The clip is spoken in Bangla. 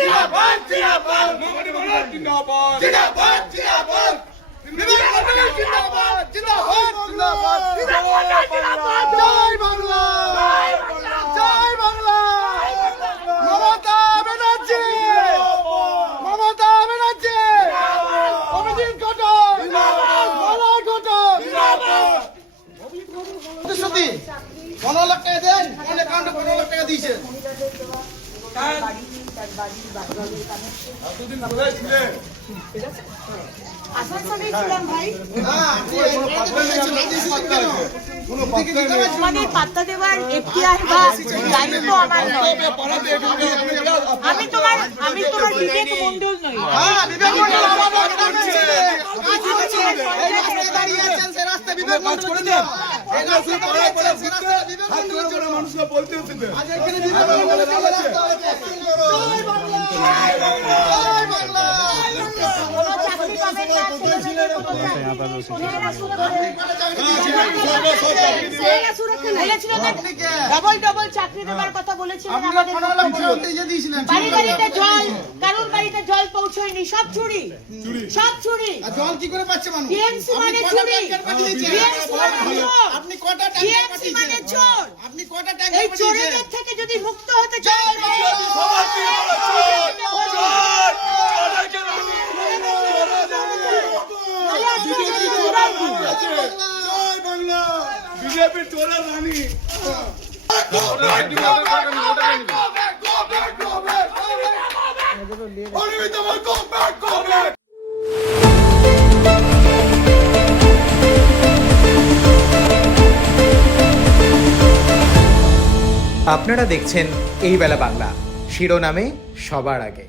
জিন্দাবাদ জিন্দাবাদ নবনী বাংলা জিন্দাবাদ জিন্দাবাদ জিন্দাবাদ জিন্দাবাদ জিন্দাবাদ জিন্দাবাদ জিন্দাবাদ জয় বাংলা জয় বাংলা মমতা ব্যানার্জি মমতা ব্যানার্জি অভিজিৎ ঘটক মলয় ঘটক সত্যি 15 লাখ টাকা দেন কোন অ্যাকাউন্টে 15 লাখ টাকা দিয়েছে আসানসোলেই ছিলাম ভাই। তোমাদের পাত্তা দেওয়ার এখতিয়ার বা দায়িত্ব আমার নয়। আমি তোমার বিবেক মন্ডল নই। মানুষকে বলতে হচ্ছে ডবল চাকরি দেওয়ার কথা বলেছিলেন আমাদের বাড়ি বাড়িতে জল, কারোর বাড়িতে জল পৌঁছয়নি, সব চুরি সব চুরি। জল কি করে পাচ্ছে মানুষ? টিএমসি মানে চুরি, আপনি কটা টিএমসি মানে চোর। আপনি কটা টাকা এই চোরেদের থেকে যদি মুক্ত হতে চান বিজেপি চোরের রানী আপনারা দেখছেন এই বেলা বাংলা, শিরোনামে সবার আগে।